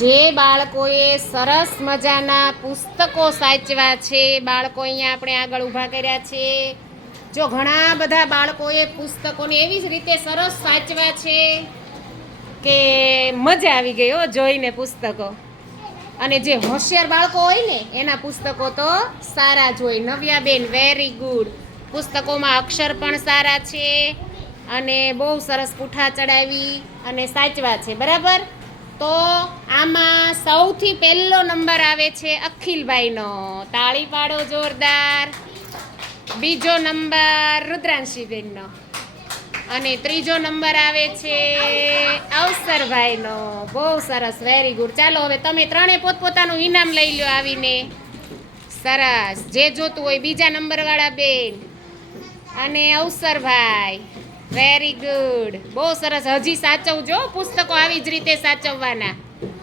જે બાળકોએ સરસ મજાના પુસ્તકો સાચવા છે, બાળકો અહીંયા આપણે આગળ ઊભા કર્યા છે. જો ઘણા બધા બાળકોએ પુસ્તકોને એવી જ રીતે સરસ સાચવા છે કે મજા આવી ગઈ હો જોઈને પુસ્તકો. અને જે હોશિયાર બાળકો હોય ને, એના પુસ્તકો તો સારા જ હોય. નવ્યાબેન વેરી ગુડ પુસ્તકોમાં અક્ષર પણ સારા છે અને બહુ સરસ પૂઠા ચડાવી અને સાચવા છે. બરાબર? તો આમાં સૌથી પહેલો નંબર આવે છે અખિલભાઈનો. તાળી પાડો જોરદાર. બીજો નંબર રુદ્રાંશીબેનનો. અને ત્રીજો નંબર આવે છે અવસરભાઈનો. બહુ સરસ વેરી ગુડ ચાલો, હવે તમે ત્રણે પોતપોતાનું ઇનામ લઈ લો આવીને. સરસ. જે જોતું હોય બીજા નંબરવાળા બેન. અને અવસરભાઈ. વેરી ગુડ બહુ સરસ. હજી સાચવજો. પુસ્તકો આવી જ રીતે સાચવવાના.